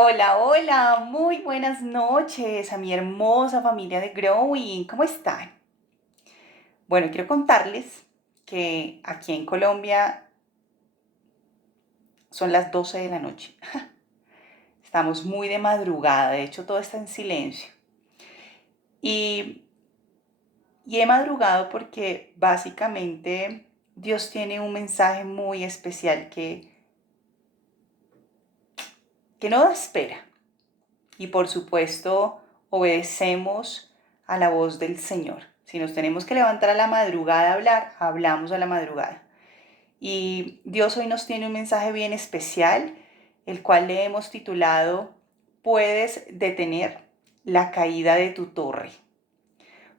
Hola, hola, muy buenas noches a mi hermosa familia de Growing. ¿Cómo están? Bueno, quiero contarles que aquí en Colombia son las 12 de la noche. Estamos muy de madrugada, de hecho todo está en silencio. Y, y he madrugado porque básicamente Dios tiene un mensaje muy especial que no da espera. Y por supuesto, obedecemos a la voz del Señor. Si nos tenemos que levantar a la madrugada a hablar, hablamos a la madrugada. Y Dios hoy nos tiene un mensaje bien especial, el cual le hemos titulado Puedes detener la caída de tu torre.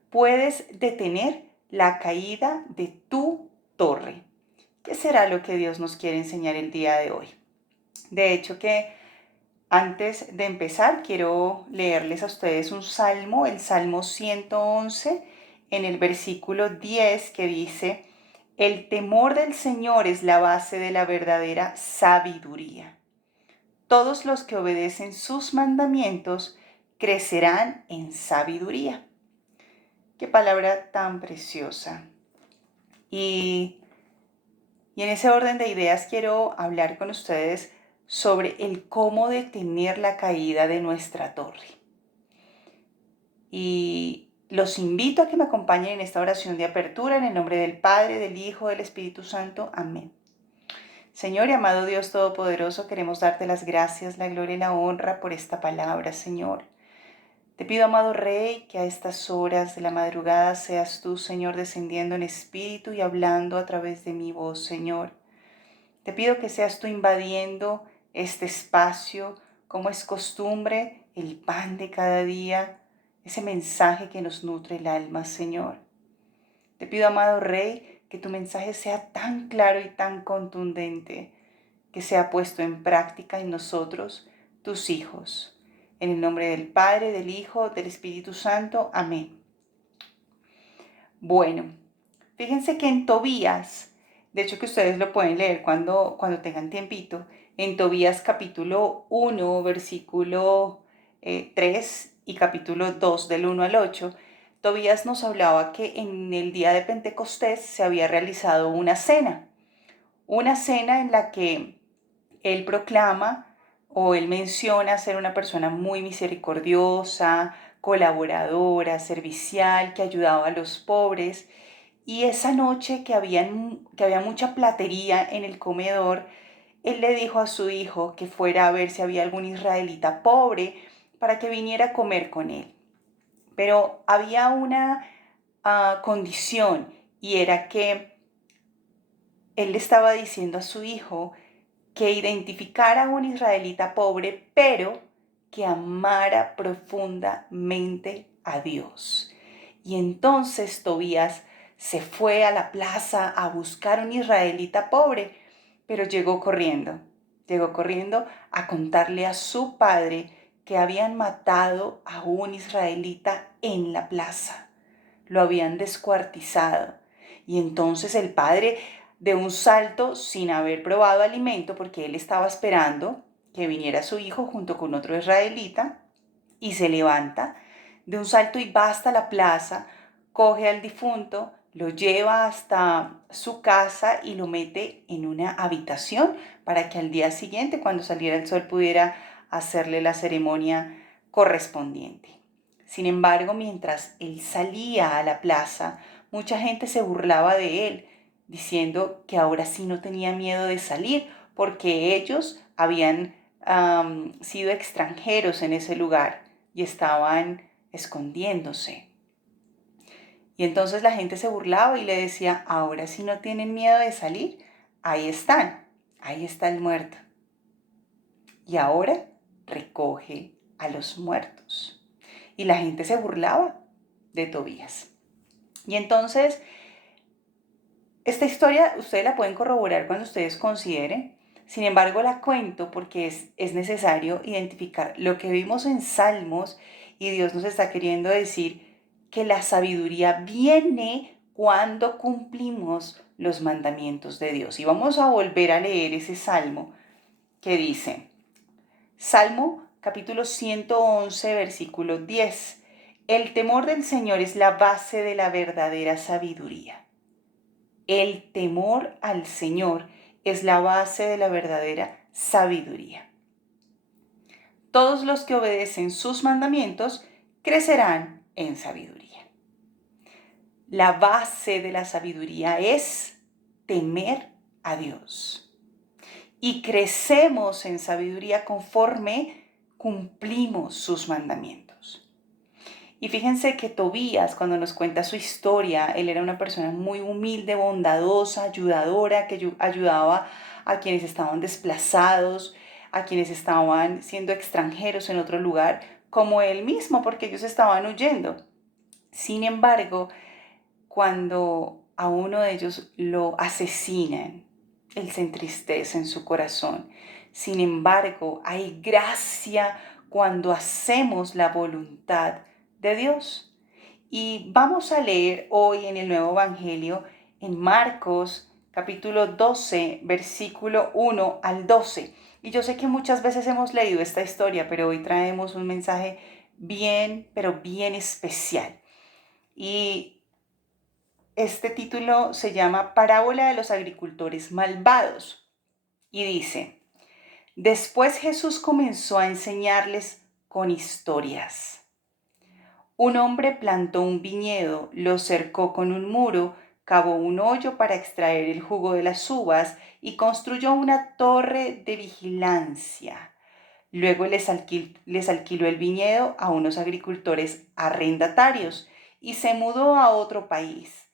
Puedes detener la caída de tu torre. ¿Qué será lo que Dios nos quiere enseñar el día de hoy? De hecho que antes de empezar, quiero leerles a ustedes un salmo, el Salmo 111, en el versículo 10, que dice, el temor del Señor es la base de la verdadera sabiduría. Todos los que obedecen sus mandamientos crecerán en sabiduría. Qué palabra tan preciosa. Y, y en ese orden de ideas quiero hablar con ustedes sobre el cómo detener la caída de nuestra torre. Y los invito a que me acompañen en esta oración de apertura en el nombre del Padre, del Hijo, del Espíritu Santo. Amén. Señor y amado Dios Todopoderoso, queremos darte las gracias, la gloria y la honra por esta palabra, Señor. Te pido, amado Rey, que a estas horas de la madrugada seas tú, Señor, descendiendo en espíritu y hablando a través de mi voz, Señor. Te pido que seas tú invadiendo este espacio, como es costumbre, el pan de cada día, ese mensaje que nos nutre el alma, Señor. Te pido, amado Rey, que tu mensaje sea tan claro y tan contundente, que sea puesto en práctica en nosotros, tus hijos. En el nombre del Padre, del Hijo, del Espíritu Santo. Amén. Bueno, fíjense que en Tobías, de hecho que ustedes lo pueden leer cuando tengan tiempito, en Tobías capítulo 1, versículo 3 y capítulo 2 del 1 al 8, Tobías nos hablaba que en el día de Pentecostés se había realizado una cena en la que él proclama o él menciona ser una persona muy misericordiosa, colaboradora, servicial, que ayudaba a los pobres. Y esa noche que había mucha platería en el comedor, él le dijo a su hijo que fuera a ver si había algún israelita pobre para que viniera a comer con él. Pero había una condición, y era que él le estaba diciendo a su hijo que identificara a un israelita pobre, pero que amara profundamente a Dios. Y entonces Tobías se fue a la plaza a buscar un israelita pobre, pero llegó corriendo a contarle a su padre que habían matado a un israelita en la plaza, lo habían descuartizado. Y entonces el padre, de un salto, sin haber probado alimento, porque él estaba esperando que viniera su hijo junto con otro israelita, y se levanta de un salto y va hasta la plaza, coge al difunto, lo lleva hasta su casa y lo mete en una habitación para que al día siguiente, cuando saliera el sol, pudiera hacerle la ceremonia correspondiente. Sin embargo, mientras él salía a la plaza, mucha gente se burlaba de él, diciendo que ahora sí no tenía miedo de salir, porque ellos habían sido extranjeros en ese lugar y estaban escondiéndose. Y entonces la gente se burlaba y le decía, ahora sí no tienen miedo de salir, ahí están, ahí está el muerto. Y ahora recoge a los muertos. Y la gente se burlaba de Tobías. Y entonces, esta historia ustedes la pueden corroborar cuando ustedes consideren. Sin embargo, la cuento porque es necesario identificar lo que vimos en Salmos, y Dios nos está queriendo decir que la sabiduría viene cuando cumplimos los mandamientos de Dios. Y vamos a volver a leer ese salmo que dice, Salmo capítulo 111, versículo 10. El temor del Señor es la base de la verdadera sabiduría. El temor al Señor es la base de la verdadera sabiduría. Todos los que obedecen sus mandamientos crecerán en sabiduría. La base de la sabiduría es temer a Dios. Y crecemos en sabiduría conforme cumplimos sus mandamientos. Y fíjense que Tobías, cuando nos cuenta su historia, él era una persona muy humilde, bondadosa, ayudadora, que ayudaba a quienes estaban desplazados, a quienes estaban siendo extranjeros en otro lugar, como él mismo, porque ellos estaban huyendo. Sin embargo, cuando a uno de ellos lo asesinan, él se entristece en su corazón. Sin embargo, hay gracia cuando hacemos la voluntad de Dios. Y vamos a leer hoy en el Nuevo Evangelio, en Marcos capítulo 12, versículo 1 al 12. Y yo sé que muchas veces hemos leído esta historia, pero hoy traemos un mensaje bien, pero bien especial. Y este título se llama Parábola de los agricultores malvados. Y dice: Después Jesús comenzó a enseñarles con historias. Un hombre plantó un viñedo, lo cercó con un muro, cavó un hoyo para extraer el jugo de las uvas y construyó una torre de vigilancia. Luego les alquiló el viñedo a unos agricultores arrendatarios y se mudó a otro país.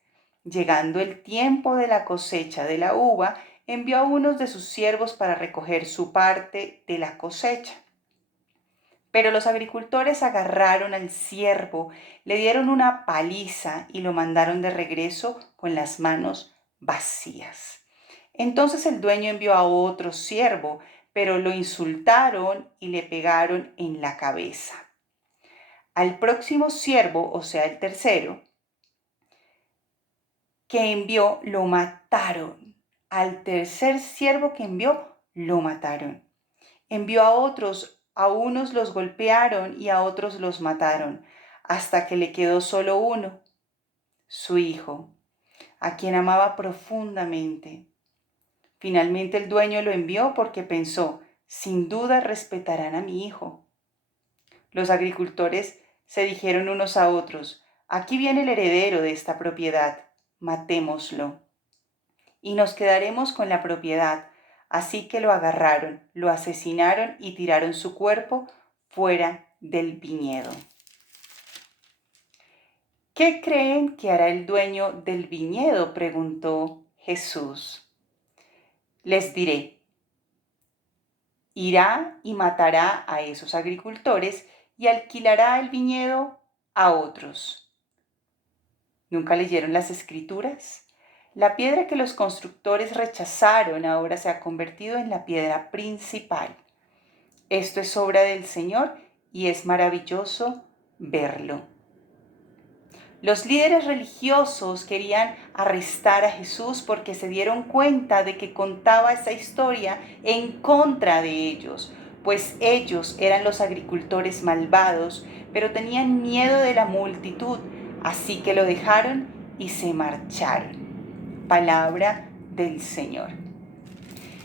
Llegando el tiempo de la cosecha de la uva, envió a unos de sus siervos para recoger su parte de la cosecha. Pero los agricultores agarraron al siervo, le dieron una paliza y lo mandaron de regreso con las manos vacías. Entonces el dueño envió a otro siervo, pero lo insultaron y le pegaron en la cabeza. Al próximo siervo, o sea, el tercero, que envió, lo mataron. Al tercer siervo que envió, lo mataron. Envió a unos los golpearon y a otros los mataron, hasta que le quedó solo uno, su hijo, a quien amaba profundamente. Finalmente el dueño lo envió porque pensó: sin duda respetarán a mi hijo. Los agricultores se dijeron unos a otros: aquí viene el heredero de esta propiedad, matémoslo y nos quedaremos con la propiedad. Así que lo agarraron, lo asesinaron y tiraron su cuerpo fuera del viñedo. ¿Qué creen que hará el dueño del viñedo?, preguntó Jesús. Les diré: irá y matará a esos agricultores y alquilará el viñedo a otros. ¿Nunca leyeron las Escrituras? La piedra que los constructores rechazaron ahora se ha convertido en la piedra principal. Esto es obra del Señor y es maravilloso verlo. Los líderes religiosos querían arrestar a Jesús porque se dieron cuenta de que contaba esa historia en contra de ellos, pues ellos eran los agricultores malvados, pero tenían miedo de la multitud, así que lo dejaron y se marcharon. Palabra del Señor.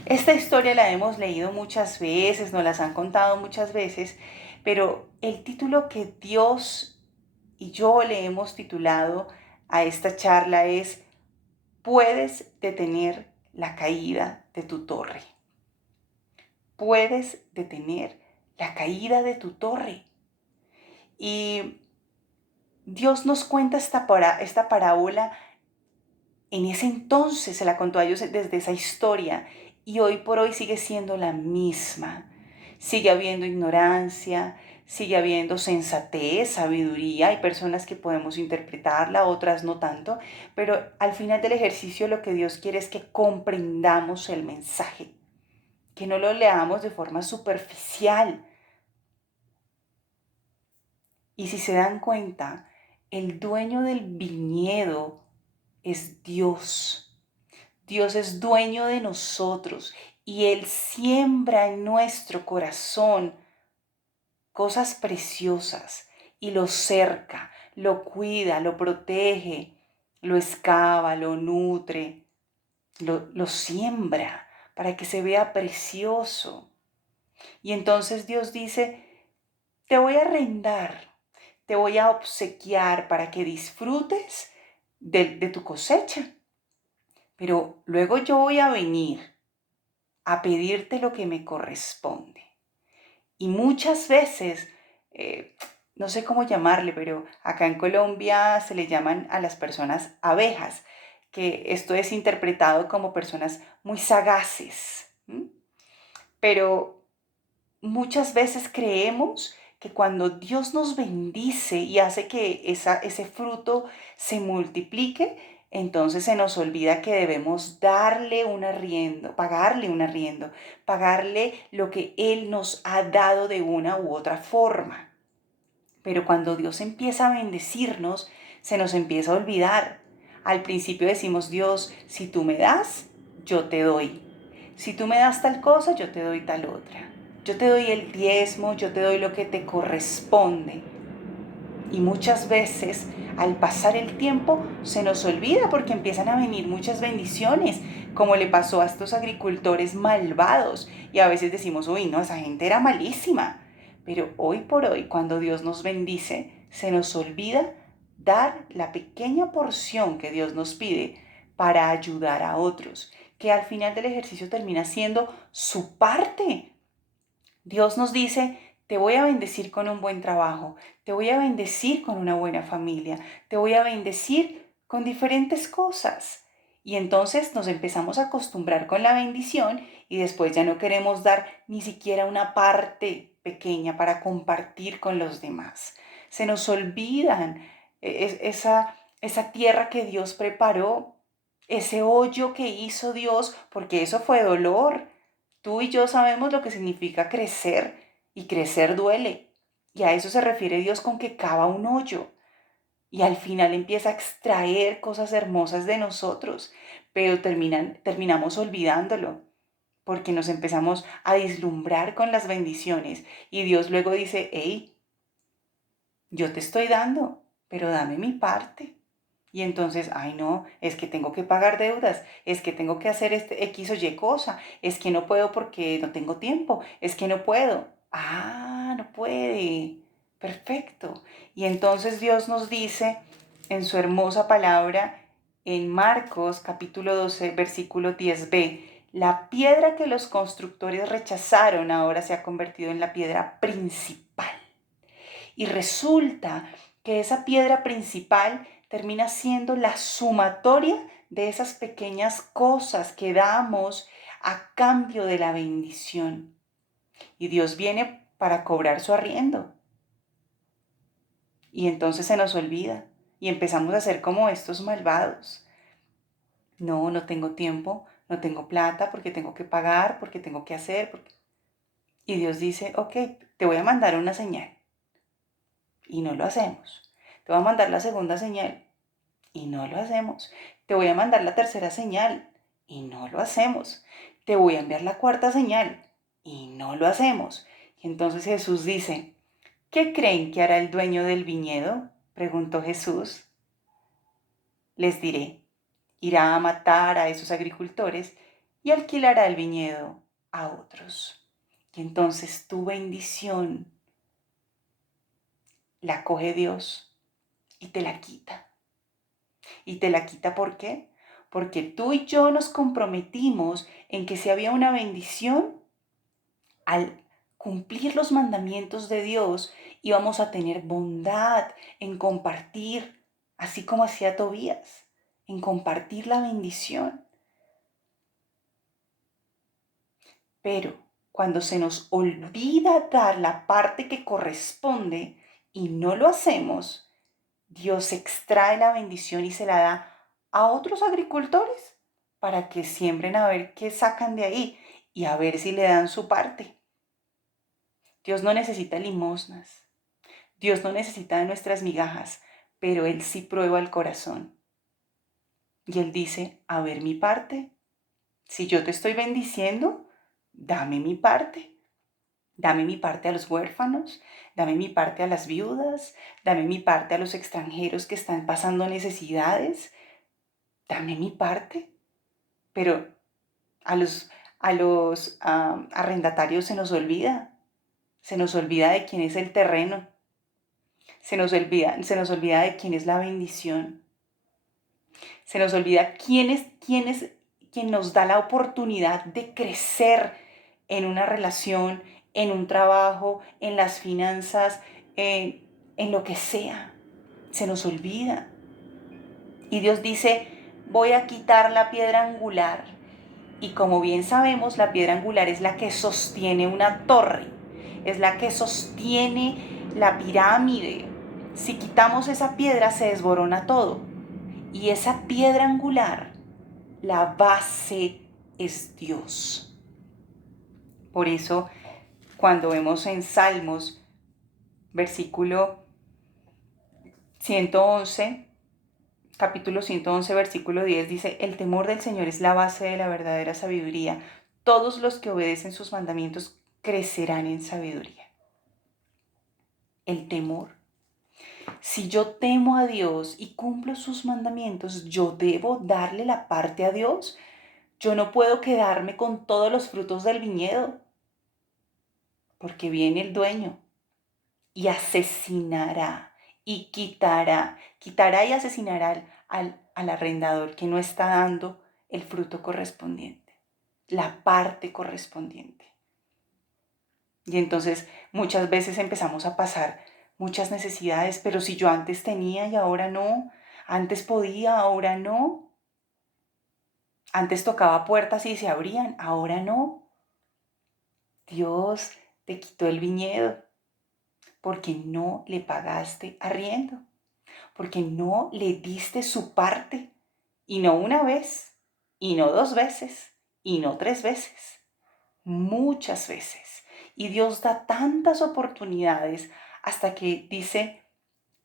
Esta historia la hemos leído muchas veces, nos las han contado muchas veces, pero el título que Dios y yo le hemos titulado a esta charla es: puedes detener la caída de tu torre. Puedes detener la caída de tu torre. Y Dios nos cuenta esta parábola. En ese entonces se la contó a ellos desde esa historia y hoy por hoy sigue siendo la misma. Sigue habiendo ignorancia, sigue habiendo sensatez, sabiduría. Hay personas que podemos interpretarla, otras no tanto, pero al final del ejercicio lo que Dios quiere es que comprendamos el mensaje, que no lo leamos de forma superficial. Y si se dan cuenta, el dueño del viñedo es Dios. Dios es dueño de nosotros y Él siembra en nuestro corazón cosas preciosas y lo cerca, lo cuida, lo protege, lo excava, lo nutre, lo siembra para que se vea precioso. Y entonces Dios dice, te voy a arrendar, te voy a obsequiar para que disfrutes de tu cosecha. Pero luego yo voy a venir a pedirte lo que me corresponde. Y muchas veces, eh, no sé cómo llamarle, pero acá en Colombia se le llaman a las personas abejas, que esto es interpretado como personas muy sagaces. ¿M? Pero muchas veces creemos que cuando Dios nos bendice y hace que ese fruto se multiplique, entonces se nos olvida que debemos darle un arriendo, pagarle lo que Él nos ha dado de una u otra forma. Pero cuando Dios empieza a bendecirnos, se nos empieza a olvidar. Al principio decimos, Dios, si tú me das, yo te doy. Si tú me das tal cosa, yo te doy tal otra. Yo te doy el diezmo, yo te doy lo que te corresponde. Y muchas veces, al pasar el tiempo, se nos olvida porque empiezan a venir muchas bendiciones, como le pasó a estos agricultores malvados. Y a veces decimos, uy, no, esa gente era malísima. Pero hoy por hoy, cuando Dios nos bendice, se nos olvida dar la pequeña porción que Dios nos pide para ayudar a otros, que al final del ejercicio termina siendo su parte. Dios nos dice, te voy a bendecir con un buen trabajo, te voy a bendecir con una buena familia, te voy a bendecir con diferentes cosas. Y entonces nos empezamos a acostumbrar con la bendición y después ya no queremos dar ni siquiera una parte pequeña para compartir con los demás. Se nos olvidan esa tierra que Dios preparó, ese hoyo que hizo Dios, porque eso fue dolor. Tú y yo sabemos lo que significa crecer y crecer duele. Y a eso se refiere Dios con que cava un hoyo y al final empieza a extraer cosas hermosas de nosotros, pero terminamos olvidándolo porque nos empezamos a deslumbrar con las bendiciones y Dios luego dice, hey, yo te estoy dando, pero dame mi parte. Y entonces, ay no, es que tengo que pagar deudas, es que tengo que hacer este X o Y cosa, es que no puedo porque no tengo tiempo, es que no puedo. Ah, no puede. Perfecto. Y entonces Dios nos dice en su hermosa palabra en Marcos capítulo 12 versículo 10b, la piedra que los constructores rechazaron ahora se ha convertido en la piedra principal. Y resulta que esa piedra principal termina siendo la sumatoria de esas pequeñas cosas que damos a cambio de la bendición. Y Dios viene para cobrar su arriendo. Y entonces se nos olvida y empezamos a ser como estos malvados. No, no tengo tiempo, no tengo plata porque tengo que pagar, porque tengo que hacer. Y Dios dice, ok, te voy a mandar una señal. Y no lo hacemos. Te voy a mandar la segunda señal y no lo hacemos. Te voy a mandar la tercera señal y no lo hacemos. Te voy a enviar la cuarta señal y no lo hacemos. Y entonces Jesús dice, ¿qué creen que hará el dueño del viñedo? Preguntó Jesús. Les diré, irá a matar a esos agricultores y alquilará el viñedo a otros. Y entonces tu bendición la coge Dios y te la quita. ¿Y te la quita por qué? Porque tú y yo nos comprometimos en que si había una bendición, al cumplir los mandamientos de Dios, íbamos a tener bondad en compartir, así como hacía Tobías, en compartir la bendición. Pero cuando se nos olvida dar la parte que corresponde y no lo hacemos, Dios extrae la bendición y se la da a otros agricultores para que siembren a ver qué sacan de ahí y a ver si le dan su parte. Dios no necesita limosnas, Dios no necesita de nuestras migajas, pero Él sí prueba el corazón. Y Él dice, a ver mi parte, si yo te estoy bendiciendo, dame mi parte. Dame mi parte a los huérfanos, dame mi parte a las viudas, dame mi parte a los extranjeros que están pasando necesidades, dame mi parte. Pero a los arrendatarios se nos olvida de quién es el terreno, se nos olvida de quién es la bendición, se nos olvida quién nos da la oportunidad de crecer en una relación, en un trabajo, en las finanzas, en lo que sea. Se nos olvida. Y Dios dice, voy a quitar la piedra angular. Y como bien sabemos, la piedra angular es la que sostiene una torre, es la que sostiene la pirámide. Si quitamos esa piedra se desborona todo. Y esa piedra angular, la base es Dios. Por eso, cuando vemos en Salmos, versículo 111, capítulo 111, versículo 10, dice, el temor del Señor es la base de la verdadera sabiduría. Todos los que obedecen sus mandamientos crecerán en sabiduría. El temor. Si yo temo a Dios y cumplo sus mandamientos, yo debo darle la parte a Dios. Yo no puedo quedarme con todos los frutos del viñedo, porque viene el dueño y asesinará y quitará y asesinará al arrendador que no está dando el fruto correspondiente, la parte correspondiente. Y entonces muchas veces empezamos a pasar muchas necesidades, pero si yo antes tenía y ahora no, antes podía, ahora no, antes tocaba puertas y se abrían, ahora no. Dios te quitó el viñedo porque no le pagaste arriendo, porque no le diste su parte, y no una vez, y no dos veces, y no tres veces, muchas veces. Y Dios da tantas oportunidades hasta que dice,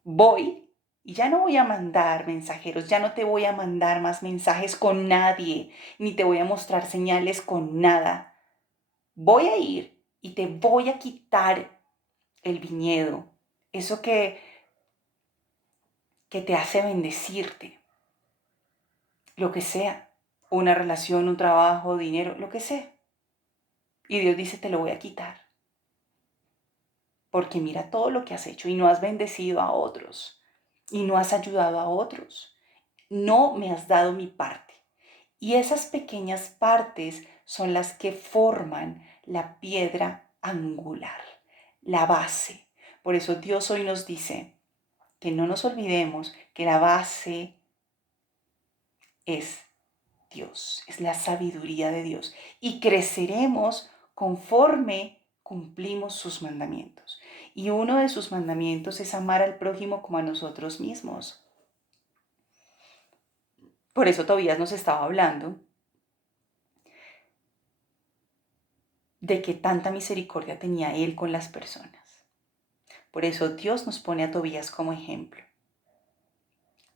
voy y ya no voy a mandar mensajeros, ya no te voy a mandar más mensajes con nadie, ni te voy a mostrar señales con nada. Voy a ir y te voy a quitar el viñedo, eso que te hace bendecirte, lo que sea, una relación, un trabajo, dinero, lo que sea. Y Dios dice, te lo voy a quitar, porque mira todo lo que has hecho y no has bendecido a otros y no has ayudado a otros. No me has dado mi parte. Y esas pequeñas partes son las que forman la piedra angular, la base. Por eso Dios hoy nos dice que no nos olvidemos que la base es Dios, es la sabiduría de Dios. Y creceremos conforme cumplimos sus mandamientos. Y uno de sus mandamientos es amar al prójimo como a nosotros mismos. Por eso Tobías nos estaba hablando de que tanta misericordia tenía él con las personas. Por eso Dios nos pone a Tobías como ejemplo.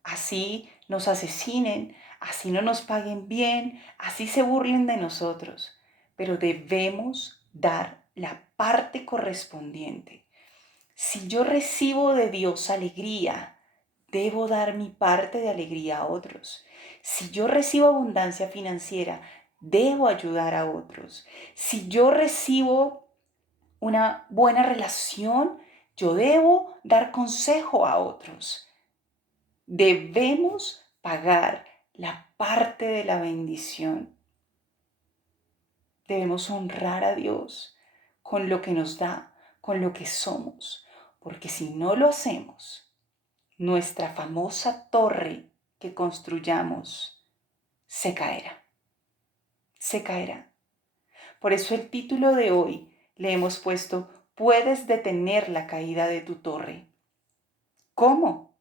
Así nos asesinen, así no nos paguen bien, así se burlen de nosotros, pero debemos dar la parte correspondiente. Si yo recibo de Dios alegría, debo dar mi parte de alegría a otros. Si yo recibo abundancia financiera, debo ayudar a otros. Si yo recibo una buena relación, yo debo dar consejo a otros. Debemos pagar la parte de la bendición. Debemos honrar a Dios con lo que nos da, con lo que somos, porque si no lo hacemos, nuestra famosa torre que construyamos se caerá, se caerá. Por eso el título de hoy le hemos puesto, puedes detener la caída de tu torre. ¿Cómo?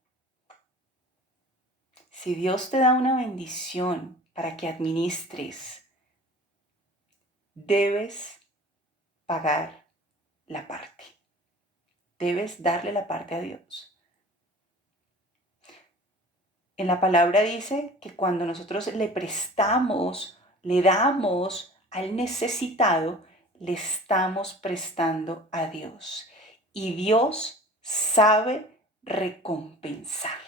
Si Dios te da una bendición para que administres, debes pagar la parte. Debes darle la parte a Dios. En la palabra dice que cuando nosotros le prestamos, le damos al necesitado, le estamos prestando a Dios y Dios sabe recompensar,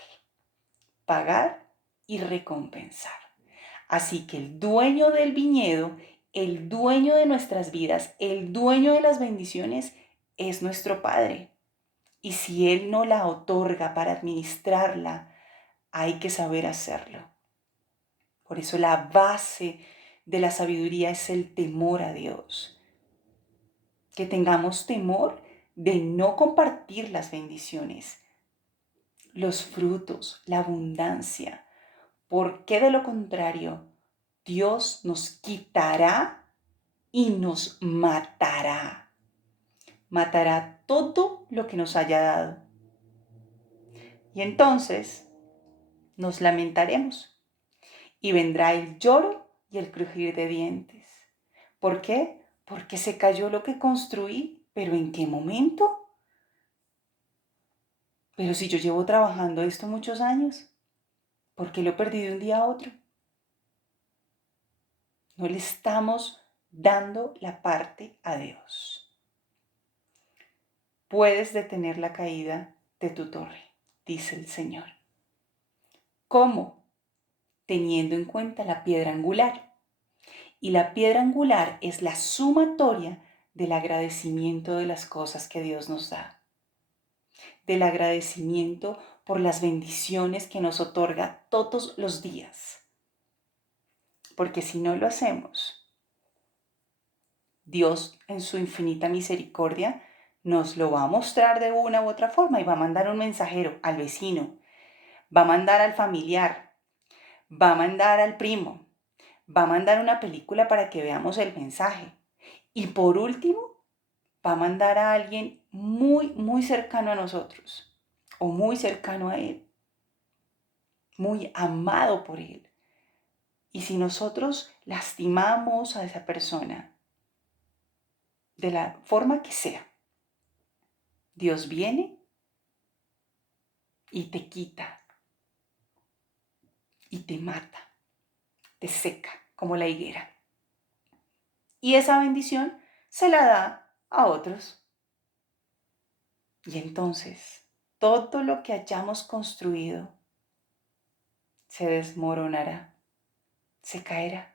pagar y recompensar. Así que el dueño del viñedo, el dueño de nuestras vidas, el dueño de las bendiciones es nuestro Padre. Y si Él no la otorga para administrarla, hay que saber hacerlo. Por eso la base de la sabiduría es el temor a Dios. Que tengamos temor de no compartir las bendiciones, los frutos, la abundancia, porque de lo contrario, Dios nos quitará y nos matará. Matará todo lo que nos haya dado. Y entonces nos lamentaremos y vendrá el lloro y el crujir de dientes. ¿Por qué? Porque se cayó lo que construí, pero ¿en qué momento? Pero si yo llevo trabajando esto muchos años, ¿por qué lo perdí de un día a otro? No le estamos dando la parte a Dios. Puedes detener la caída de tu torre, dice el Señor. ¿Cómo? Teniendo en cuenta la piedra angular. Y la piedra angular es la sumatoria del agradecimiento de las cosas que Dios nos da. Del agradecimiento por las bendiciones que nos otorga todos los días. Porque si no lo hacemos, Dios en su infinita misericordia nos lo va a mostrar de una u otra forma y va a mandar un mensajero al vecino, va a mandar al familiar, va a mandar al primo, va a mandar una película para que veamos el mensaje. Y por último, va a mandar a alguien muy, muy cercano a nosotros o muy cercano a Él, muy amado por Él. Y si nosotros lastimamos a esa persona, de la forma que sea, Dios viene y te quita y te mata, te seca como la higuera. Y esa bendición se la da a otros. Y entonces todo lo que hayamos construido se desmoronará, se caerá.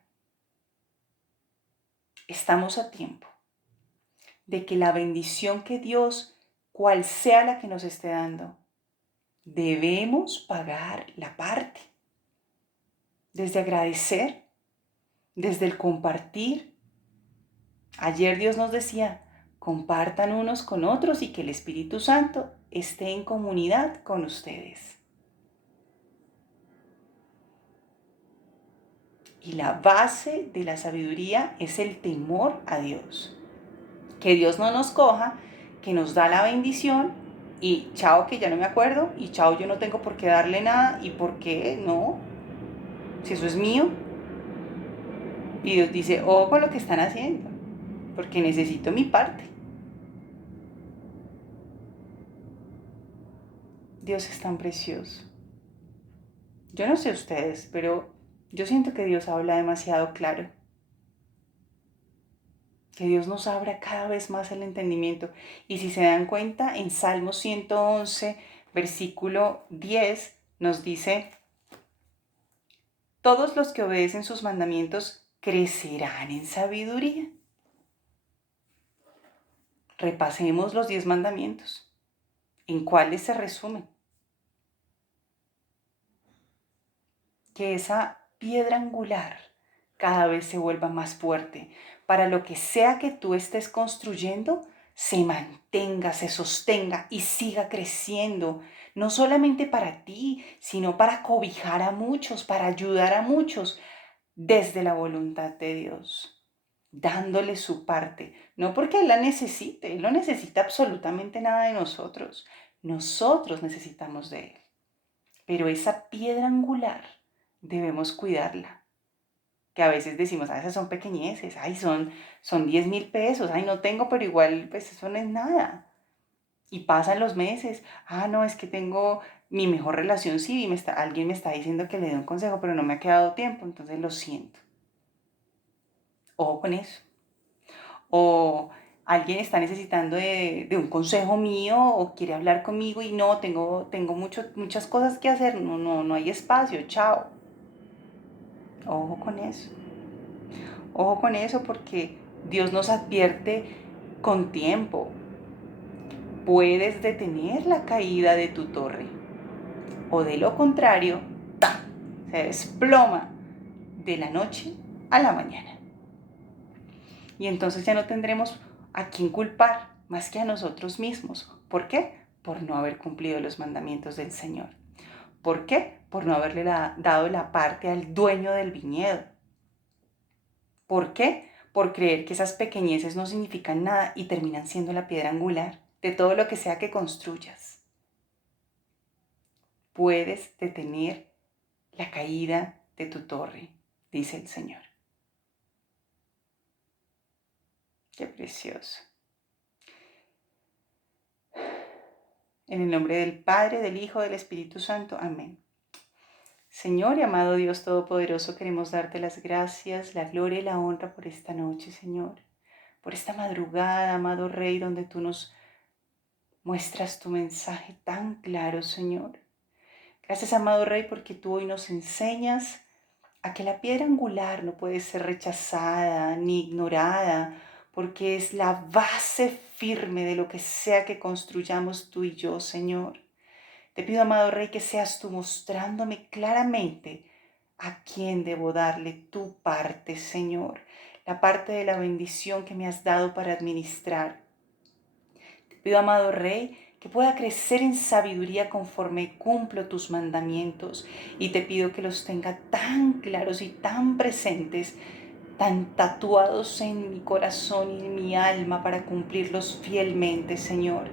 Estamos a tiempo de que la bendición que Dios, cual sea la que nos esté dando, debemos pagar la parte. Desde agradecer, desde el compartir. Ayer Dios nos decía, compartan unos con otros y que el Espíritu Santo esté en comunidad con ustedes. Y la base de la sabiduría es el temor a Dios. Que Dios no nos coja, que nos da la bendición y chao que ya no me acuerdo y chao yo no tengo por qué darle nada y por qué no, si eso es mío. Y Dios dice, ojo con lo que están haciendo, porque necesito mi parte. Dios es tan precioso. Yo no sé ustedes, pero yo siento que Dios habla demasiado claro. Que Dios nos abra cada vez más el entendimiento. Y si se dan cuenta, en Salmo 111, versículo 10, nos dice, todos los que obedecen sus mandamientos crecerán en sabiduría. Repasemos los 10 mandamientos. ¿En cuáles se resumen? Que esa piedra angular cada vez se vuelva más fuerte, para lo que sea que tú estés construyendo, se mantenga, se sostenga y siga creciendo, no solamente para ti, sino para cobijar a muchos, para ayudar a muchos, desde la voluntad de Dios, dándole su parte, no porque Él la necesite, Él no necesita absolutamente nada de nosotros, nosotros necesitamos de Él, pero esa piedra angular debemos cuidarla, que a veces decimos, esas son pequeñeces, ay, son 10.000 pesos, ay, no tengo, pero igual, pues eso no es nada. Y pasan los meses, no, es que tengo mi mejor relación, sí, y alguien me está diciendo que le dé un consejo, pero no me ha quedado tiempo, entonces lo siento. Ojo con eso. o alguien está necesitando de un consejo mío o quiere hablar conmigo y no, tengo muchas cosas que hacer, no hay espacio, chao. Ojo con eso. Ojo con eso porque Dios nos advierte con tiempo. Puedes detener la caída de tu torre o de lo contrario, ¡ta!, se desploma de la noche a la mañana. Y entonces ya no tendremos a quién culpar más que a nosotros mismos. ¿Por qué? Por no haber cumplido los mandamientos del Señor. ¿Por qué? Por no haberle dado la parte al dueño del viñedo. ¿Por qué? Por creer que esas pequeñeces no significan nada y terminan siendo la piedra angular de todo lo que sea que construyas. Puedes detener la caída de tu torre, dice el Señor. Qué precioso. En el nombre del Padre, del Hijo, del Espíritu Santo. Amén. Señor y amado Dios Todopoderoso, queremos darte las gracias, la gloria y la honra por esta noche, Señor. Por esta madrugada, amado Rey, donde tú nos muestras tu mensaje tan claro, Señor. Gracias, amado Rey, porque tú hoy nos enseñas a que la piedra angular no puede ser rechazada ni ignorada, porque es la base firme de lo que sea que construyamos tú y yo, Señor. Te pido, amado Rey, que seas tú mostrándome claramente a quién debo darle tu parte, Señor, la parte de la bendición que me has dado para administrar. Te pido, amado Rey, que pueda crecer en sabiduría conforme cumplo tus mandamientos y te pido que los tenga tan claros y tan presentes, tan tatuados en mi corazón y en mi alma para cumplirlos fielmente, Señor.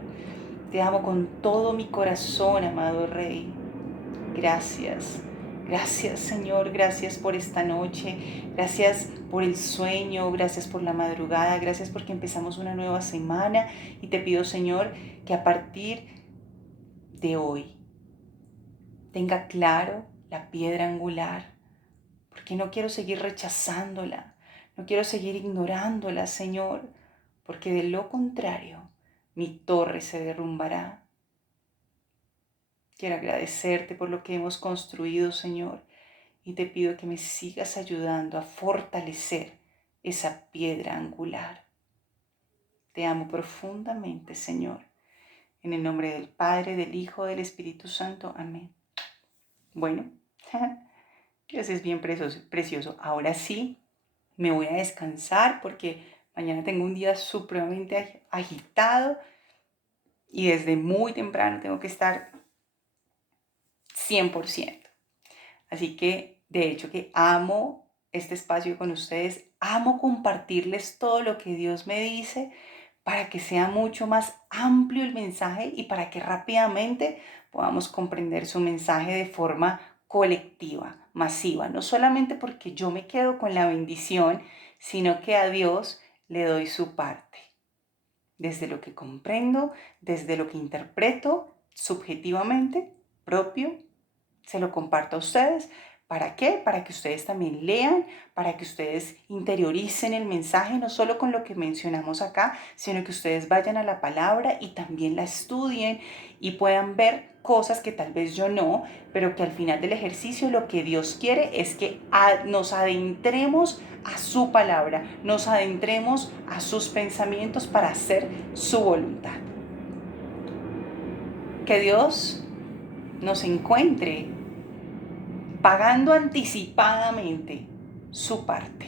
Te amo con todo mi corazón, amado Rey. Gracias. Gracias, Señor. Gracias por esta noche. Gracias por el sueño. Gracias por la madrugada. Gracias porque empezamos una nueva semana. Y te pido, Señor, que a partir de hoy tenga claro la piedra angular. Porque no quiero seguir rechazándola. No quiero seguir ignorándola, Señor. Porque de lo contrario, mi torre se derrumbará. Quiero agradecerte por lo que hemos construido, Señor, y te pido que me sigas ayudando a fortalecer esa piedra angular. Te amo profundamente, Señor. En el nombre del Padre, del Hijo, del Espíritu Santo. Amén. Bueno, Dios es bien precioso. Ahora sí, me voy a descansar porque mañana tengo un día supremamente agitado y desde muy temprano tengo que estar 100%. Así que, de hecho, que amo este espacio con ustedes, amo compartirles todo lo que Dios me dice para que sea mucho más amplio el mensaje y para que rápidamente podamos comprender su mensaje de forma colectiva, masiva, no solamente porque yo me quedo con la bendición, sino que a Dios le doy su parte. Desde lo que comprendo, desde lo que interpreto subjetivamente, propio, se lo comparto a ustedes. ¿Para qué? Para que ustedes también lean, para que ustedes interioricen el mensaje, no solo con lo que mencionamos acá, sino que ustedes vayan a la palabra y también la estudien y puedan ver cosas que tal vez yo no, pero que al final del ejercicio lo que Dios quiere es que nos adentremos a su palabra, nos adentremos a sus pensamientos para hacer su voluntad. Que Dios nos encuentre pagando anticipadamente su parte.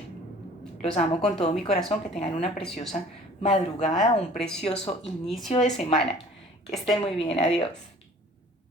Los amo con todo mi corazón, que tengan una preciosa madrugada, un precioso inicio de semana. Que estén muy bien, adiós.